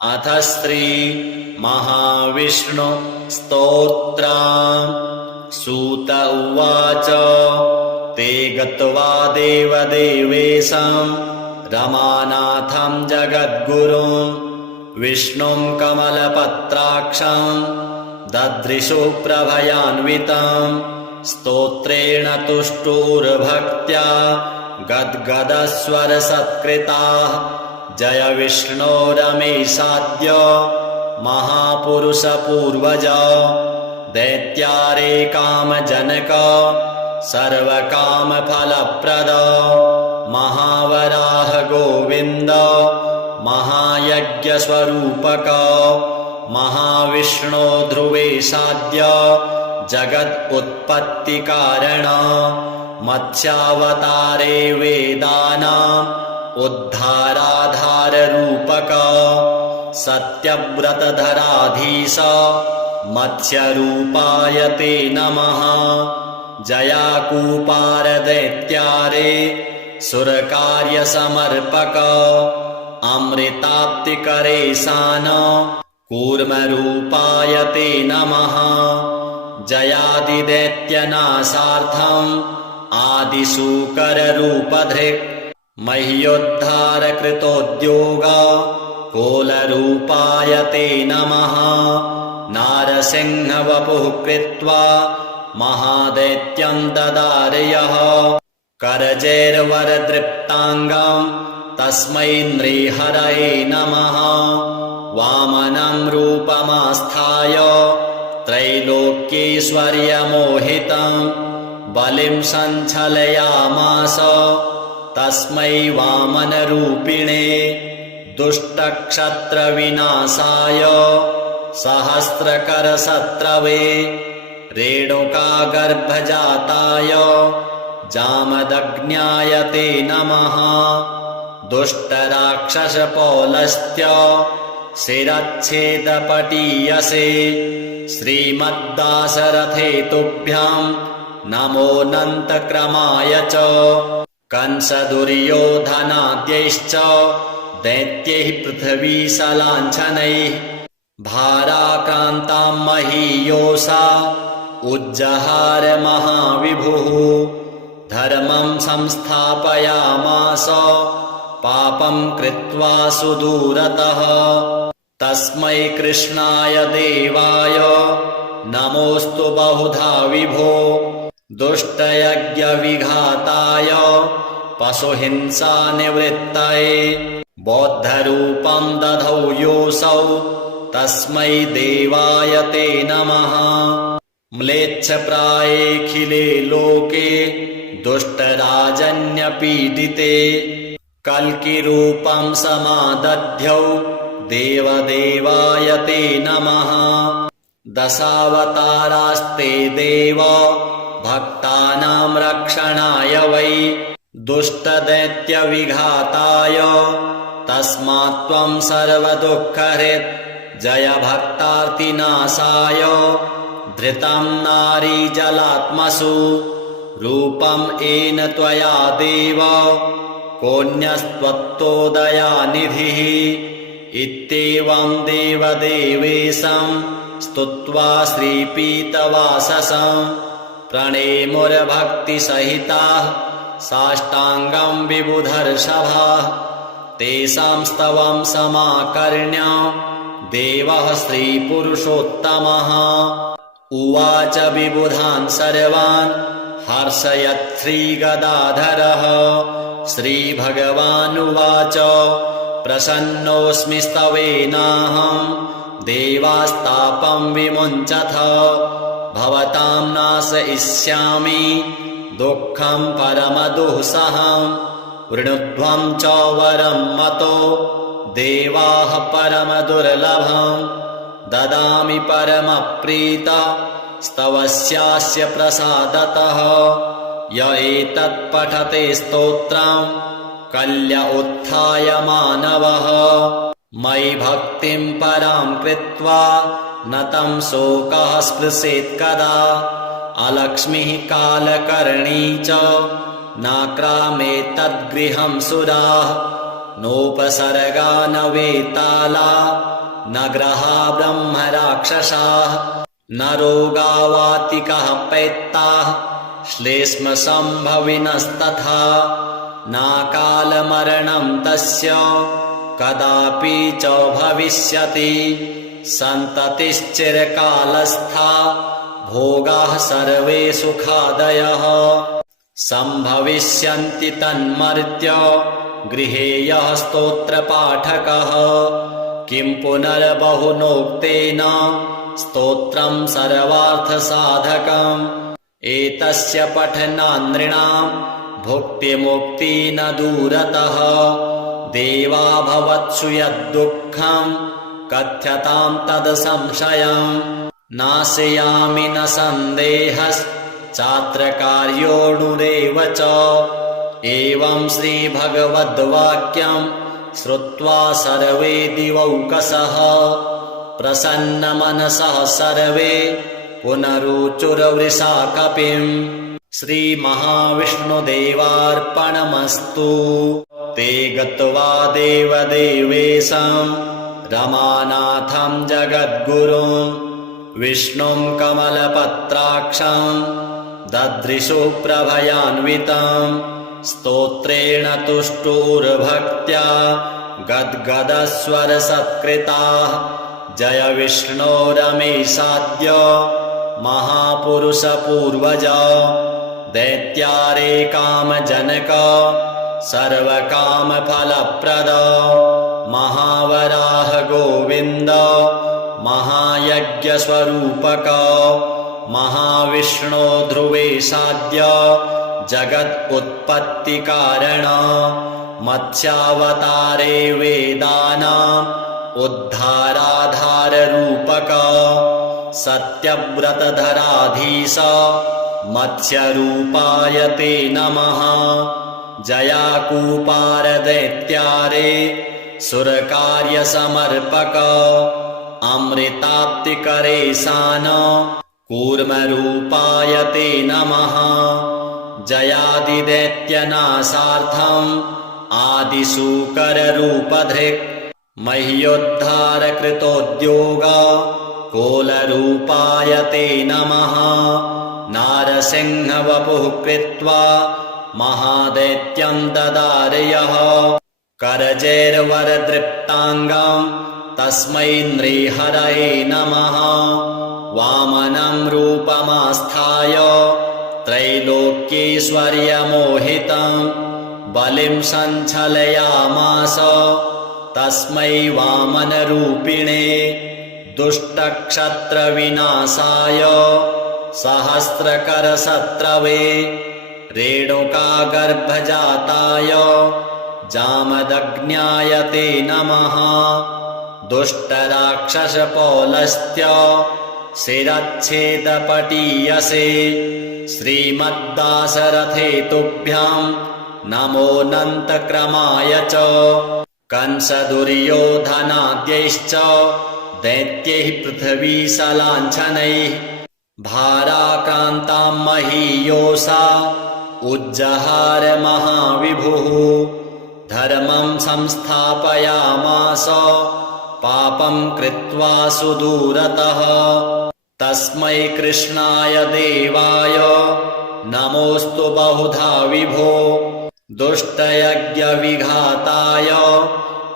अथ श्री महाविष्णु स्तोत्र। सूत उवाच ते गत्वा देवदेवेशं रमानाथं जगद्गुरुं विष्णुं कमलपत्राक्षं ददृशु प्रभयान्वितं स्तोत्रेण तुष्टुर्भक्त्या गद्गदस्वरसत्कृताः जय विष्णो रमेशाद्य महापुरुषपूर्वज दैत्यारे कामजनक सर्वकामफलप्रद महावराह गोविन्द महायज्ञस्वरूपक महाविष्णो ध्रुवेशाद्य जगदुत्पत्तिकारण मत्स्यावतारे वेदानाम् उद्धाराधाररूपक सत्यव्रतधराधीश मत्स्यरूपाय ते नमः। जयाकूपारदैत्यारे सुरकार्यसमर्पक अमृताप्तिकरे सान कूर्मरूपाय ते नमः। जयादिदैत्यनाशार्थम् आदिशूकररूपधृक् मह्योद्धारकृतोद्योग कोलरूपाय ते नमः। नारसिंहवपुः कृत्वा महादैत्यं ददारयः करजैर्वरदृप्ताङ्गं तस्मै नृहरये नमः। वामनं रूपमास्थाय त्रैलोक्यैश्वर्यमोहितं बलिं सञ्चलयामास तस्मै वामनरूपिणे। दुष्टक्षत्रविनाशाय सहस्रकरशत्रवे रेणुकागर्भजाताय जामदग्न्याय ते नमः। दुष्टराक्षसपौलस्त्य शिरच्छेदपटीयसे श्रीमद्दाशरथे तुभ्यं नमोऽनन्तक्रमाय च। कंसदुर्योधनाद्यैश्च दैत्यैः पृथिवीशलाञ्छनैः भाराक्रान्तां महीयोषा उज्जहार महाविभुः। धर्मं संस्थापयामास पापं कृत्वा सुदूरतः तस्मै कृष्णाय देवाय नमोऽस्तु बहुधा विभो। दुष्टयज्ञविघाताय पशुहिंसानिवृत्तये बौद्धरूपं दधौ योऽसौ तस्मै देवाय ते नमः। म्लेच्छप्रायेऽखिले लोके दुष्टराजन्यपीडिते कल्किरूपं समादध्यौ देवदेवाय ते नमः। दशावतारास्ते देव भक्तानां रक्षणाय वै दुष्टदैत्यविघाताय तस्मात् त्वं सर्वदुःखहृत् जय भक्तार्तिनाशाय। धृतं नारीजलात्मसु रूपं येन त्वया देव कोऽन्यस्त्वत्तोदयानिधिः। इत्येवं देवदेवेशं स्तुत्वा श्रीपीतवाससं प्रणेमुर्भक्तिसहिताः साष्टाङ्गं विबुधर्षभाः। तेषां स्तवं समाकर्ण्य देवः श्रीपुरुषोत्तमः उवाच विबुधान् सर्वान् हर्षयत् श्रीगदाधरः। श्रीभगवानुवाच प्रसन्नोऽस्मि स्तवेनाहं देवास्तापं विमुञ्चथ। भवतां नाशयिष्यामि दुःखं परमदुःसहं। वृणुध्वं च वरं मतो देवाः परमदुर्लभं। ददामि परमप्रीत स्तवस्यास्य प्रसादतः। य एतत् पठते स्तोत्रं कल्य उत्थाय मानवः। मयि भक्तिं परां कृत्वा न तं शोकः स्पृशेत् कदा। अलक्ष्मीः कालकर्णी च नाक्रामेतद्गृहं सुराः। नोपसर्गा न वेताला न ग्रहा ब्रह्म राक्षसाः न रोगा वातिकः पैत्ताः श्लेष्म सम्भविनस्तथा नाकालमरणं तस्य कदापि च भविष्यति सन्ततिश्चिरकालस्था भोगाः सर्वे सुखादयः सम्भविष्यन्ति तन्मर्त्य गृहे यः स्तोत्रपाठकः किं पुनर्बहुनोक्तेन स्तोत्रं सर्वार्थसाधकम् एतस्य पठनान् नृणां भुक्तिमुक्ति न दूरतः देवा भवत्सु यद्दुःखं कथ्यतां तद्संशयम् नाशयामि न सन्देहश्चात्रकार्योऽणुरेव च एवं श्रीभगवद्वाक्यं श्रुत्वा सर्वे दिवौकसः प्रसन्नमनसः सर्वे पुनरुचुर्वृषा कपिम् श्रीमहाविष्णुदेवार्पणमस्तु ते गत्वा देवदेवेशं रमानाथं जगद्गुरुं विष्णुं कमलपत्राक्षं ददृशु प्रभयान्वितं स्तोत्रेण तुष्टुर्भक्त्या गद्गदस्वरसत्कृताः जय विष्णो रमेशाद्य महापुरुषपूर्वज दैत्यारे कामजनक सर्वकामफलप्रद महावराह गोविन्द महायज्ञस्वरूपक महाविष्णो ध्रुवेशाद्य जगदुत्पत्तिकारण मत्स्यावतारे वेदानाम् उद्धाराधाररूपक सत्यव्रतधराधीश मत्स्यरूपाय ते नमः जयाकूपारदैत्यारे सुरकार्यसमर्पक अमृताप्तिकरे सान कूर्मरूपाय ते नमः जयादिदैत्यनाशार्थम् आदिशूकररूपधृक् मह्योद्धारकृतोद्योग कोलरूपाय ते नमः नारसिंहवपुः कृत्वा महादैत्यं ददारयः करजैर्वरदृप्ताङ्गं तस्मै नृहरये नमः वामनं रूपमास्थाय त्रैलोक्यैश्वर्यमोहितं बलिं सञ्चलयामास तस्मै वामनरूपिणे दुष्टक्षत्रविनाशाय सहस्रकरशत्रवे रेणुकागर्भजाताय जामदग्न्याय ते नमः दुष्टराक्षसपौलस्त्य शिरच्छेदपटीयसे श्रीमद्दाशरथे तुभ्यं नमोऽनन्तक्रमाय च कंसदुर्योधनाद्यैश्च दैत्यैः पृथिवीशलाञ्छनैः भाराक्रान्तां महीयोषा उज्जहार महाविभुः धर्मं संस्थापयामास पापं कृत्वा सुदूरतः तस्मै कृष्णाय देवाय नमोऽस्तु बहुधा विभो दुष्टयज्ञविघाताय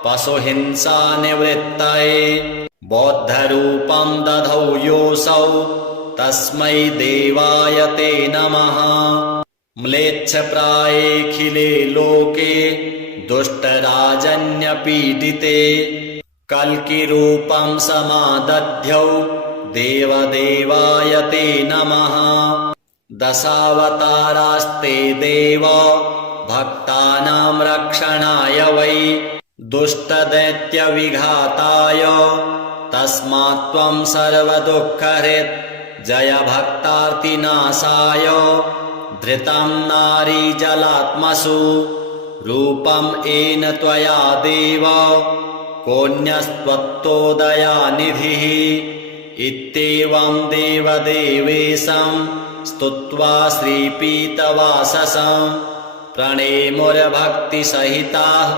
पशुहिंसानिवृत्तये बौद्धरूपं दधौ योऽसौ तस्मै देवाय ते नमः म्लेच्छप्रायेऽखिले लोके दुष्टराजन्यपीडिते कल्किरूपं समादध्यौ देवदेवाय ते नमः दशावतारास्ते देव भक्तानां रक्षणाय वै दुष्टदैत्यविघाताय तस्मात् त्वं सर्वदुःखहृत् जय भक्तार्तिनाशाय धृतं नारीजलात्मसु रूपं येन त्वया देव कोऽन्यस्त्वत्तोदयानिधिः इत्येवं देवदेवेशं स्तुत्वा श्रीपीतवाससं प्रणेमुर्भक्तिसहिताः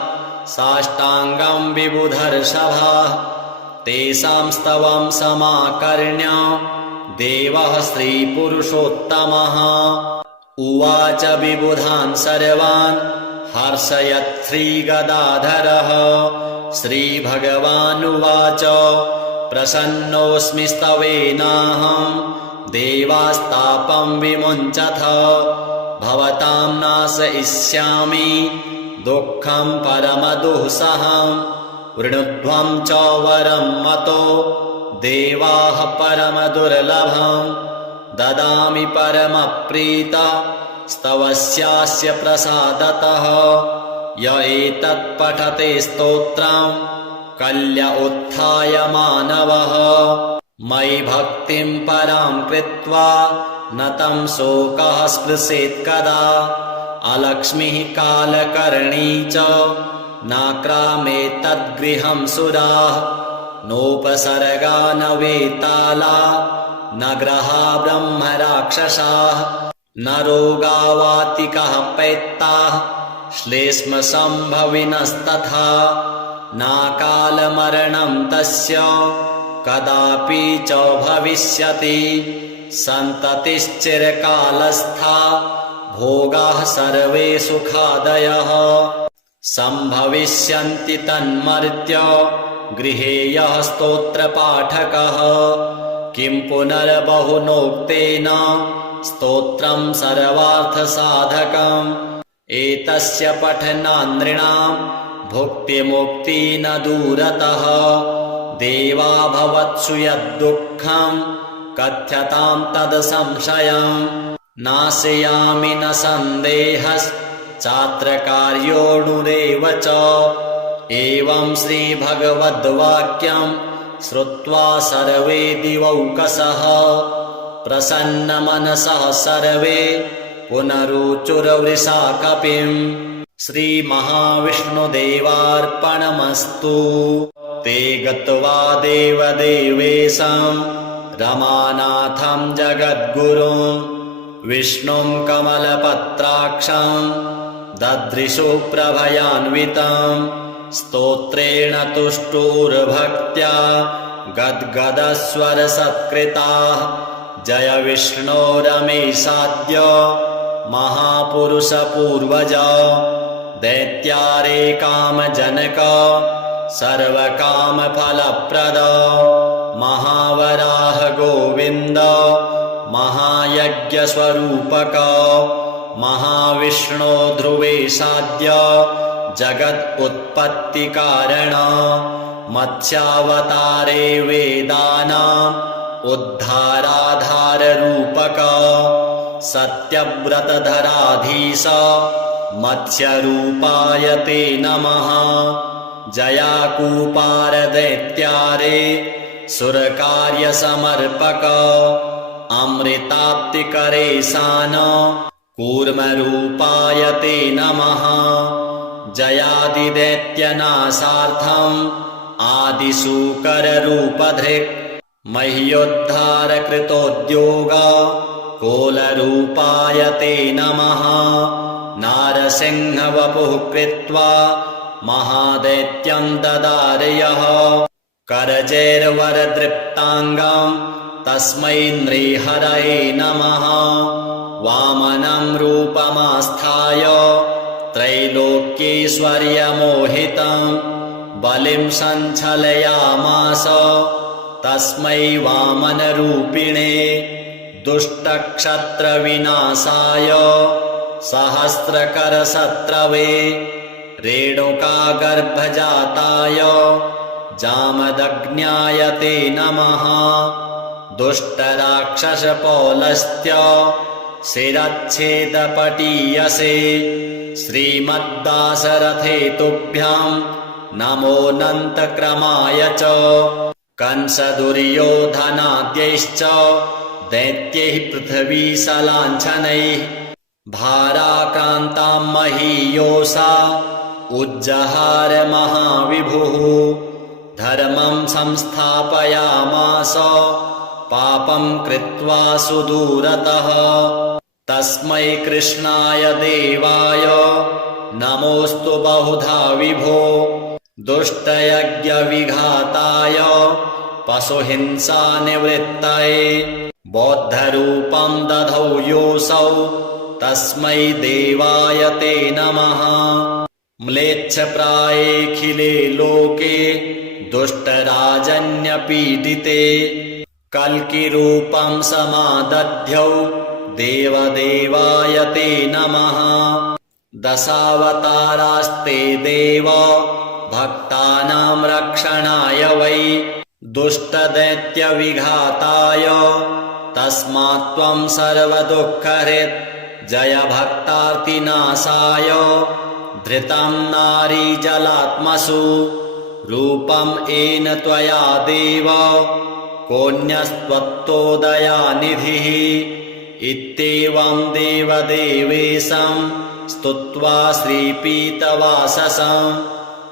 साष्टाङ्गं विबुधर्षभः तेषां स्तवं समाकर्ण्य देवः श्रीपुरुषोत्तमः उवाच विबुधान् सर्वान् हर्षयत् श्रीगदाधरः श्रीभगवानुवाच प्रसन्नोऽस्मि स्तवेनाहं देवास्तापं विमुञ्चथ भवतां नाशयिष्यामि दुःखं परमदुःसहं वृणुध्वं च वरं मतो देवाः परमदुर्लभं ददामि परमप्रीत स्तवस्यास्य प्रसादतः य एतत् पठते स्तोत्रं कल्य उत्थाय मानवः मयि भक्तिं परां कृत्वा न तं शोकः स्पृशेत् कदा अलक्ष्मीः कालकर्णी च नाक्रामेतद्गृहं सुराः नोपसर्गा न वेताला न ग्रहा ब्रह्मराक्षसाः न रोगावातिकः पैत्ताः श्लेष्मसम्भविनस्तथा नाकालमरणं तस्य कदापि च भविष्यति सन्ततिश्चिरकालस्था भोगाः सर्वे सुखादयः सम्भविष्यन्ति तन्मर्त्य गृहे यः स्तोत्रपाठकः किं पुनर्बहुनोक्तेन स्तोत्रं सर्वार्थसाधकम् एतस्य पठनान् नृणां भुक्तिमुक्ति न दूरतः देवा भवत्सु यद्दुःखं कथ्यतां तद्संशयं नाशयामि न सन्देहश्चात्रकार्योऽणुरेव च एवं श्रीभगवद्वाक्यं श्रुत्वा सर्वे दिवौकसः प्रसन्नमनसः सर्वे पुनरुचुर्वृषा कपिम् श्रीमहाविष्णुदेवार्पणमस्तु ते गत्वा देवदेवेशं रमानाथं जगद्गुरुं विष्णुं कमलपत्राक्षं ददृशु प्रभयान्वितं स्तोत्रेण तुष्टुर्भक्त्या गद्गदस्वरसत्कृताः जय विष्णो रमेशाद्य महापुरुषपूर्वज दैत्यारे कामजनक सर्वकामफलप्रद महावराह गोविन्द महायज्ञस्वरूपक महाविष्णो ध्रुवेशाद्य जगत्पुत्पत्तिकारण मत्स्यावतारे वेदानाम् उद्धाराधाररूपक सत्यव्रतधराधीश मत्स्यरूपाय ते नमः जयाकूपारदैत्यारे सुरकार्यसमर्पक अमृताप्तिकरे सान कूर्मरूपाय ते नमः जयादिदैत्यनाशार्थम् आदिशूकररूपधृक् मह्योद्धारकृतोद्योग कोलरूपाय ते नमः नारसिंहवपुः कृत्वा महादैत्यं ददारयः करजैर्वरदृप्ताङ्गं तस्मै नृहरये नमः वामनं रूपमास्थाय त्रैलोक्यैश्वर्यमोहितं बलिं सञ्चलयामास तस्मै वामनरूपिणे दुष्टक्षत्रविनाशाय सहस्रकरशत्रवे रेणुकागर्भजाताय जामदग्न्याय ते नमः दुष्टराक्षसपौलस्त्य शिरच्छेदपटीयसे श्रीमद्दाशरथे तुभ्यं नमोऽनन्तक्रमाय च कंसदुर्योधनाद्यैश्च दैत्यैः पृथिवीशलाञ्छनैः भाराक्रान्तां महीयोषा उज्जहार महाविभुः धर्मं संस्थापयामास पापं कृत्वा सुदूरतः तस्मै कृष्णाय देवाय नमोऽस्तु बहुधा विभो दुष्टयज्ञविघाताय पशुहिंसानिवृत्तये बौद्धरूपं दधौ योऽसौ तस्मै देवाय ते नमः म्लेच्छप्रायेऽखिले लोके दुष्टराजन्यपीडिते कल्किरूपं समादध्यौ देवदेवाय ते नमः दशावतारास्ते देव भक्तानां रक्षणाय वै दुष्टदैत्यविघाताय तस्मात् त्वं सर्वदुःखहृत् जय भक्तार्तिनाशाय धृतं नारीजलात्मसु रूपं येन त्वया देव कोऽन्यस्त्वत्तोदयानिधिः इत्येवं देवदेवेशं स्तुत्वा श्रीपीतवाससं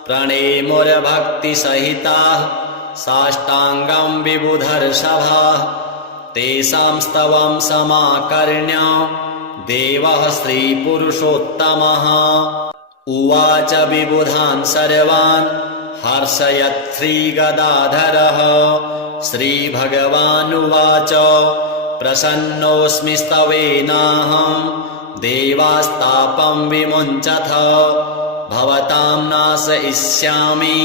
प्रणेमुर्भक्तिसहिताः साष्टाङ्गं विबुधर्षभाः तेषां स्तवं समाकर्ण्य देवः श्रीपुरुषोत्तमः उवाच विबुधान् सर्वान् हर्षयत् श्रीगदाधरः श्रीभगवानुवाच प्रसन्नोऽस्मि स्तवेनाहं देवास्तापं विमुञ्चथ भवतां नाशयिष्यामि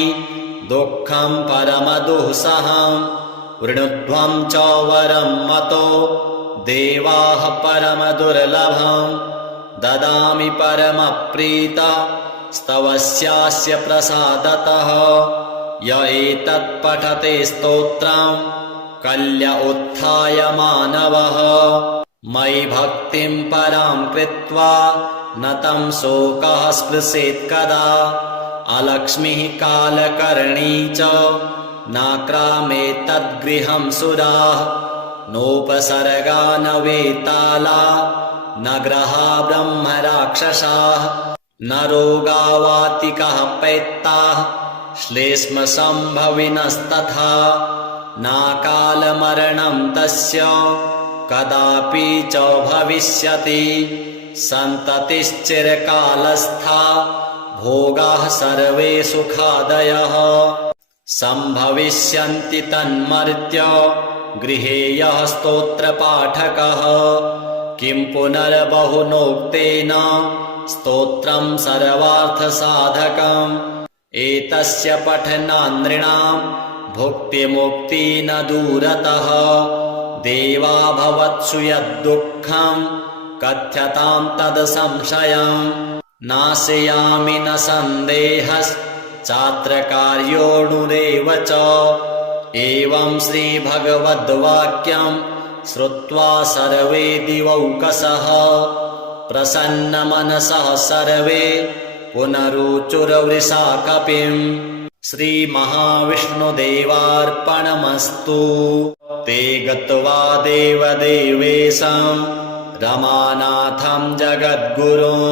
दुःखं परमदुःसहं वृणुध्वं च वरं मतो देवाः परमदुर्लभं ददामि परमप्रीत स्तवस्यास्य प्रसादतः य एतत् पठते स्तोत्रं कल्य उत्थाय मानवः मयि भक्तिं परां कृत्वा न तं शोकः स्पृशेत् कदा अलक्ष्मीः कालकर्णी च नाक्रामेतद्गृहं सुराः नोपसर्गा न वेताला न ग्रहा ब्रह्मराक्षसाः न रोगावातिकः पैत्ताः श्लेष्मसम्भविनस्तथा नाकालमरणं तस्य कदापि च भविष्यति सन्ततिश्चिरकालस्था भोगाः सर्वे सुखादयः सम्भविष्यन्ति तन्मर्त्य गृहे यः स्तोत्रपाठकः किं पुनर्बहुनोक्तेन स्तोत्रं सर्वार्थसाधकम् एतस्य पठनान् नृणां भुक्तिमुक्ति न दूरतः देवा भवत्सु यद्दुःखं कथ्यतां तद्संशयं नाशयामि न सन्देहश्चात्र कार्योऽणुरेव च एवं श्रीभगवद्वाक्यं श्रुत्वा सर्वे दिवौकसः प्रसन्नमनसः सर्वे पुनरुचुर्वृषा कपिम् श्रीमहाविष्णुदेवार्पणमस्तु ते गत्वा देवदेवेशं रमानाथं जगद्गुरुं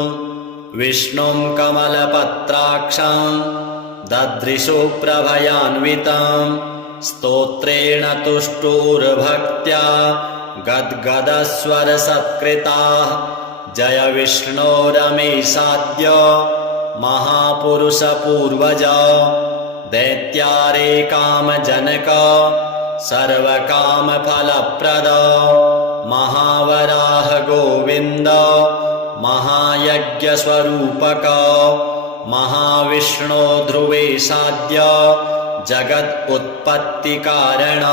विष्णुं कमलपत्राक्षं ददृशु प्रभयान्वितं स्तोत्रेण तुष्टुर्भक्त्या गद्गदस्वरसत्कृताः जय विष्णो रमेशाद्य महापुरुषपूर्वज दैत्यारे कामजनक सर्वकामफलप्रद महावराह गोविन्द महायज्ञस्वरूपक महाविष्णो ध्रुवेशाद्य जगदुत्पत्तिकारण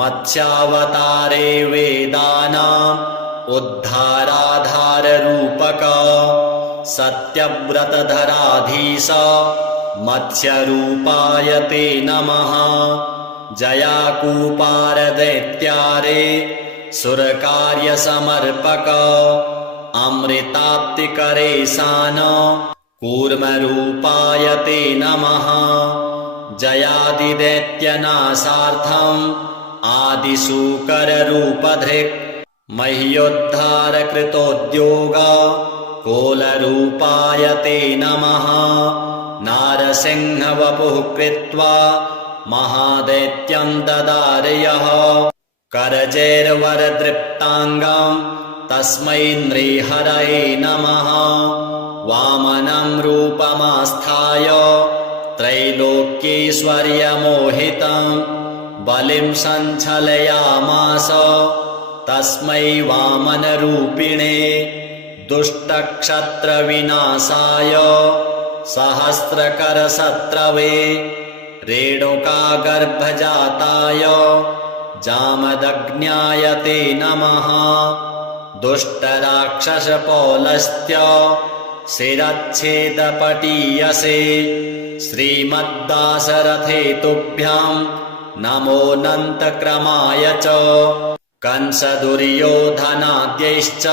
मत्स्यावतारे वेदानाम् उद्धाराधाररूपक सत्यव्रतधराधीश मत्स्यरूपाय ते नमः जयाकूपारदैत्यारे सुरकार्यसमर्पक अमृताप्तिकरे सान कूर्मरूपाय ते नमः जयादिदैत्यनाशार्थम् आदिशूकररूपधृक् मह्योद्धारकृतोद्योग कोलरूपाय ते नमः नारसिंहवपुः कृत्वा महादैत्यं ददारयः करजैर्वरदृप्ताङ्गं तस्मै नृहरये नमः वामनं रूपमास्थाय त्रैलोक्यैश्वर्यमोहितं बलिं सञ्चलयामास तस्मै वामनरूपिणे दुष्टक्षत्रविनाशाय सहस्रकरशत्रवे रेणुकागर्भजाताय जामदग्न्याय ते नमः। दुष्टराक्षसपौलस्त्य शिरच्छेदपटीयसे श्रीमद्दाशरथे तुभ्यां नमोऽनन्तक्रमाय च। कंसदुर्योधनाद्यैश्च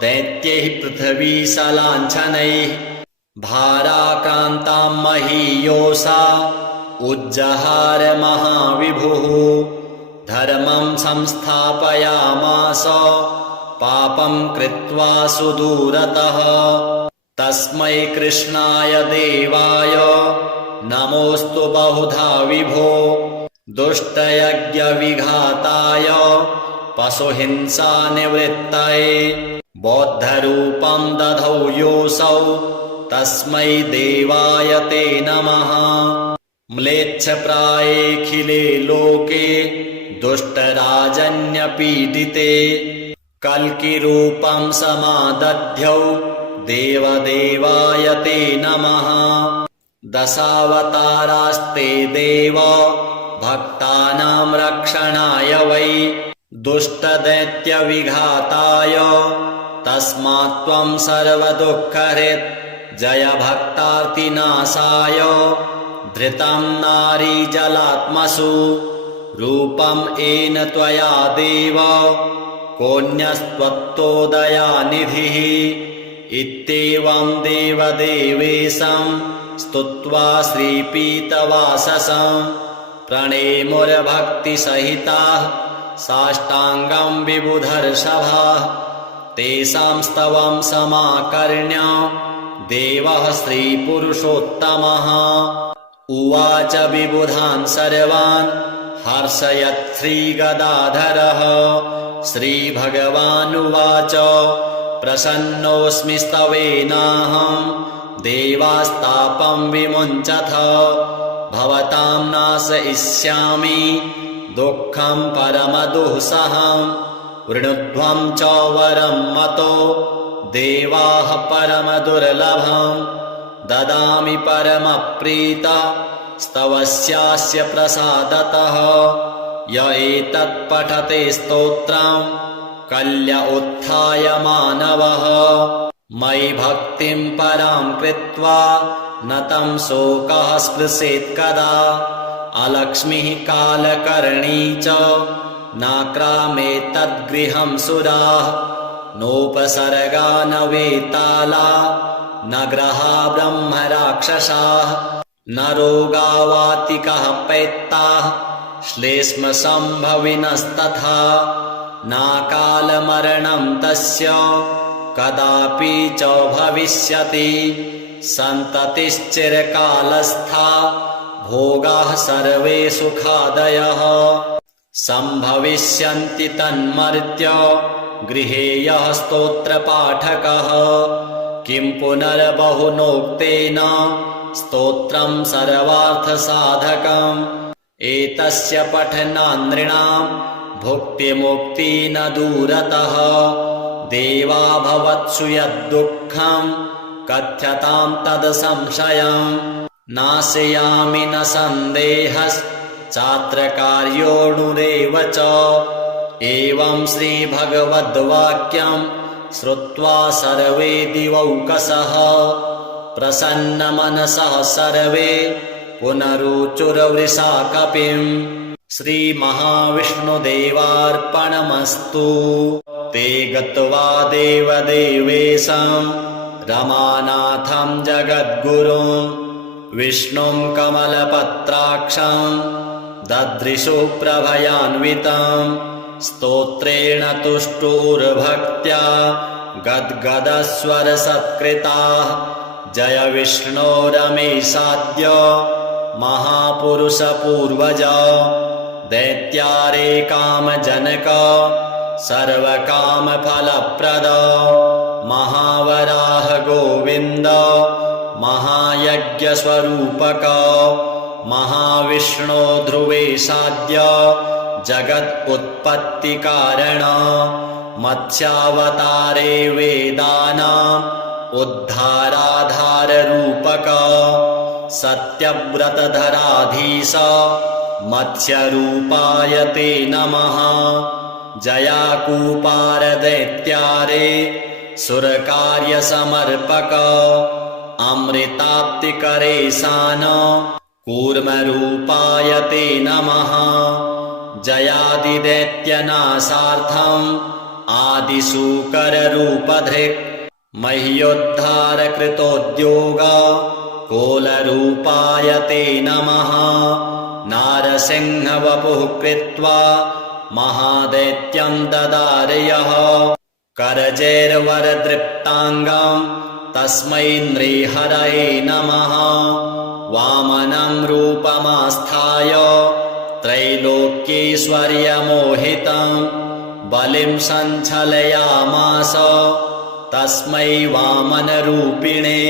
दैत्यैः पृथिवीशलाञ्छनैः भाराक्रान्तां महीयोषा उज्जहार महाविभुः। धर्मं संस्थापयामास पापं कृत्वा सुदूरतः तस्मै कृष्णाय देवाय नमोऽस्तु बहुधा विभो। दुष्टयज्ञविघाताय पशुहिंसानिवृत्तये बौद्धरूपं दधौ योऽसौ तस्मै देवाय ते नमः। म्लेच्छप्रायेऽखिले लोके दुष्टराजन्यपीडिते कल्किरूपं समादध्यौ देवदेवाय ते नमः। दशावतारास्ते देव भक्तानां रक्षणाय वै दुष्टदैत्यविघाताय तस्मात् त्वं सर्वदुःखहृत् जय भक्तार्तिनाशाय। धृतं नारीजलात्मसु रूपं येन त्वया देव कोऽन्यस्त्वत्तोदयानिधिः। इत्येवं देवदेवेशं स्तुत्वा श्रीपीतवाससं प्रणेमुर्भक्तिसहिताः साष्टाङ्गं विबुधर्षभाः। तेषां स्तवं समाकर्ण्य देवः श्रीपुरुषोत्तमः उवाच विबुधान् सर्वान् हर्षयत् श्रीगदाधरः। श्रीभगवानुवाच प्रसन्नोऽस्मि स्तवेनाहं देवास्तापं विमुञ्चथ भवतां नाशयिष्यामि दुःखं परमदुःसहं। वृणुध्वं च वरं मतो देवाः परमदुर्लभं ददामि परमप्रीत स्तवस्यास्य प्रसादतः। य एतत् पठते स्तोत्रं कल्य उत्थाय मानवः मयि भक्तिं परां कृत्वा न तं शोकः स्पृशेत् कदा। अलक्ष्मीः कालकर्णी च नाक्रामेतद्गृहं सुराः नोपसर्गा न वेताला न ग्रहा ब्रह्मराक्षसाः न रोगावातिकः पैत्ताः श्लेष्मसम्भविनस्तथा नाकालमरणं तस्य कदापि च भविष्यति। सन्ततिश्चिरकालस्था भोगाः सर्वे सुखादयः सम्भविष्यन्ति तन्मर्त्य गृहे यः स्तोत्रपाठकः। किं पुनर्बहुनोक्तेन स्तोत्रं सर्वार्थसाधकम् एतस्य पठनान् नृणां भुक्तिमुक्ति न दूरतः। देवा भवत्सु यद्दुःखं कथ्यतां तद्संशयं नाशयामि न सन्देहश्चात्रकार्योऽणुरेव च। एवं श्रीभगवद्वाक्यं श्रुत्वा सर्वे दिवौकसः प्रसन्नमनसः सर्वे पुनरुचुर्वृषा कपिं। श्रीमहाविष्णुदेवार्पणमस्तु। ते गत्वा देवदेवेशं रमानाथं जगद्गुरुं विष्णुं कमलपत्राक्षं ददृशु प्रभयान्वितं स्तोत्रेण तुष्टुर्भक्त्या गद्गदस्वरसत्कृताः। जय विष्णो रमेशाद्य महापुरुषपूर्वज दैत्यारे कामजनक सर्वकामफलप्रद महावराह गोविन्द महायज्ञस्वरूपक महाविष्णो ध्रुवेशाद्य जगदुत्पत्तिकारण मत्स्यावतारे वेदानाम् उद्धाराधाररूपक सत्यव्रतधराधीश मत्स्यरूपाय ते नमः जयाकूपारदैत्यारे सुरकार्यसमर्पक अमृताप्तिकरे सान कूर्मरूपाय ते नमः जयादिदैत्यनाशार्थम् आदिशूकररूपधृक् मह्योद्धारकृतोद्योग कोलरूपाय ते नमः नारसिंहवपुः कृत्वा महादैत्यं ददारयः करजैर्वरदृप्ताङ्गम् तस्मै नृहरये नमः वामनं रूपमास्थाय त्रैलोक्यैश्वर्यमोहितं बलिं सञ्चलयामास तस्मै वामनरूपिणे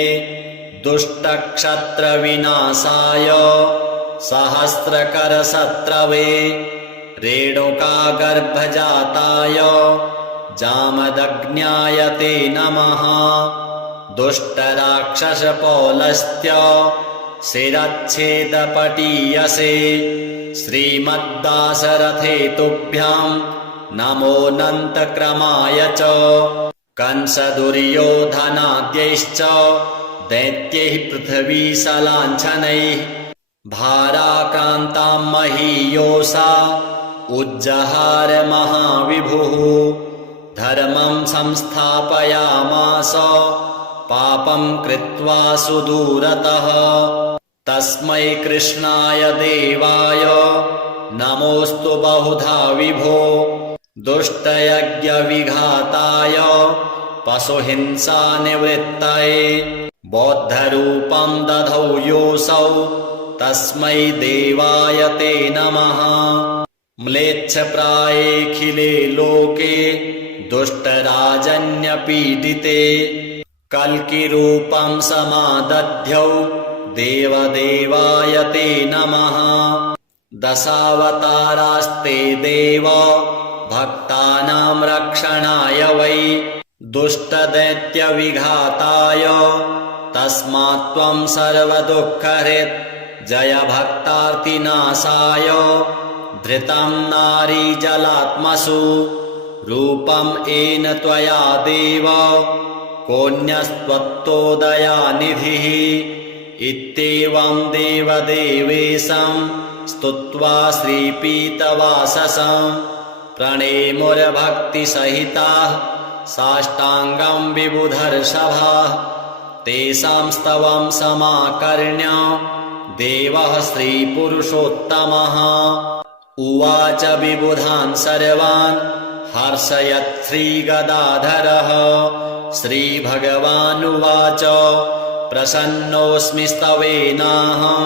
दुष्टक्षत्रविनाशाय सहस्रकरशत्रवे रेणुकागर्भजाताय जामदग्न्याय ते नमः दुष्टराक्षसपौलस्त्य शिरच्छेदपटीयसे श्रीमद्दाशरथे तुभ्यां नमोऽनन्तक्रमाय च कंसदुर्योधनाद्यैश्च दैत्यैः पृथिवीशलाञ्छनैः भाराक्रान्तां महीयोषा उज्जहार महाविभुः धर्मं संस्थापयामास पापं कृत्वा सुदूरतः तस्मै कृष्णाय देवाय नमोऽस्तु बहुधा विभो दुष्टयज्ञविघाताय पशुहिंसानिवृत्तये बौद्धरूपं दधौ योऽसौ तस्मै देवाय ते नमः म्लेच्छप्रायेऽखिले लोके दुष्टराजन्यपीडिते कल्किरूपं समादध्यौ देवदेवाय ते नमः दशावतारास्ते देव भक्तानां रक्षणाय वै दुष्टदैत्यविघाताय तस्मात् त्वं सर्वदुःखहृत् जय भक्तार्तिनाशाय धृतं नारीजलात्मसु रूपं येन त्वया देव कोऽन्यस्त्वत्तोदयानिधिः इत्येवं देवदेवेशं स्तुत्वा श्रीपीतवाससं प्रणेमुर्भक्तिसहिताः साष्टाङ्गं विबुधर्षभाः तेषां स्तवं समाकर्ण्य देवः श्रीपुरुषोत्तमः उवाच विबुधान् सर्वान् हर्षयत् श्रीगदाधरः श्रीभगवानुवाच प्रसन्नोऽस्मि स्तवेनाहं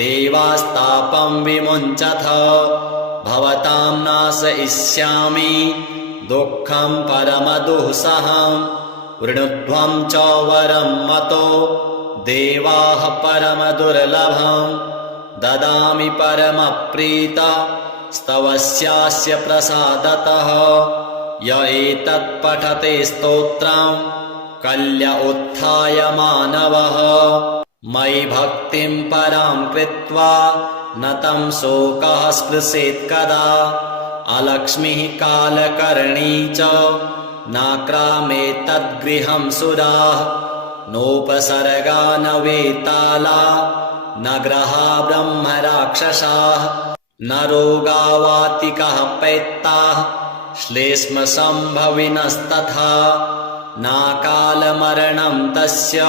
देवास्तापं विमुञ्चथ भवतां नाशयिष्यामि दुःखं परमदुःसहं वृणुध्वं च वरं मतो देवाः परमदुर्लभं ददामि परमप्रीत स्तवस्यास्य प्रसादतः य एतत् पठते स्तोत्रं कल्य उत्थाय मानवः मयि भक्तिं परां कृत्वा न तं शोकः स्पृशेत् कदा अलक्ष्मीः कालकर्णी च नाक्रामेतद्गृहं सुराः नोपसर्गा न वेताला न ग्रहा ब्रह्मराक्षसाः न रोगावातिकः पैत्ताः श्लेष्मसम्भविनस्तथा नाकालमरणं तस्य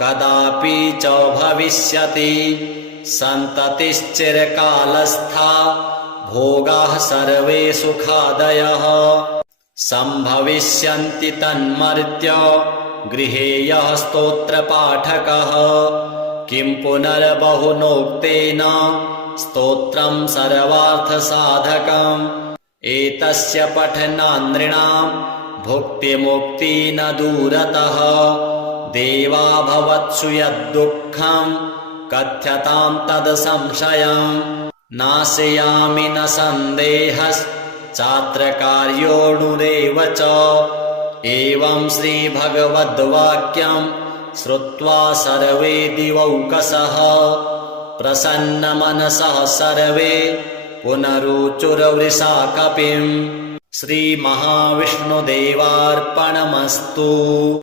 कदापि च भविष्यति सन्ततिश्चिरकालस्था भोगाः सर्वे सुखादयः सम्भविष्यन्ति तन्मर्त्य गृहे यः स्तोत्रपाठकः किं पुनर्बहुनोक्तेन स्तोत्रं सर्वार्थसाधकम् एतस्य पठनान् नृणां भुक्तिमुक्ति न दूरतः देवा भवत्सु यद्दुःखम् कथ्यतां तद् संशयम् नाशयामि न सन्देहश्चात्र कार्योऽणुरेव च एवं श्रीभगवद्वाक्यम् श्रुत्वा सर्वे दिवौकसः प्रसन्नमनसः सर्वे पुनरुचुर्वृषा कपिम्। श्रीमहाविष्णुदेवार्पणमस्तु।